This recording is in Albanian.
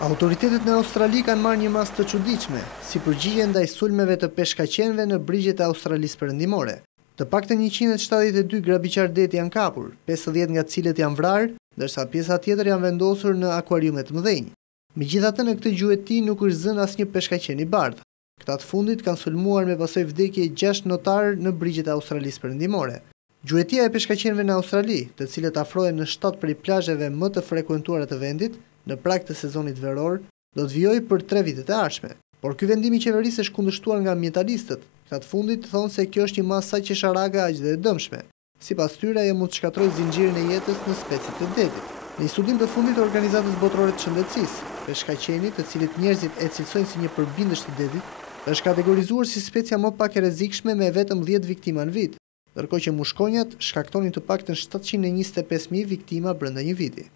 Autoritetet në Australi kanë marrë një masë të çuditshme, si përgjigje ndaj sulmeve të peshkaqenëve në brigjet e Australisë Perëndimore. Të paktën 172 grabiqar deti janë kapur, 50 nga të cilët janë vrarë, ndërsa pjesa tjetër janë vendosur në akuariume të mëdhenj. Megjithatë, në këtë gjueti nuk është zënë asnjë peshkaqen i bardhë. Këta të fundit kanë sulmuar me pasojë vdekje 6 notarë në brigjet e Australisë Perëndimore. Gjuetia e peshkaqenëve në Australi, të cilët afrohen në 7 prej plazheve më të frekuentuara të vendit, në prag të sezonit veror, do të vijojë për 3 vitet e ardhshme. Por ky vendim i qeverisë është kundërshtuar nga ambientalistët. Këta të fundit thonë se kjo është një masë sa qesharaga aq dhe e dëmshme. Sipas tyre, ajo mund të shkatërrojë zinxhirin e jetës në specit të detit. Në një studim të fundit të Organizatës Botërore të Shëndetësisë, peshkaqeni, të cilit njerëzit e cilësojnë si një përbindësh të detit, është kategorizuar si specia më pak e rrezikshme me vetëm 10 viktima në vit, ndërkohë që mushkonjat shkaktonin të paktën 725.000 viktima brenda një viti.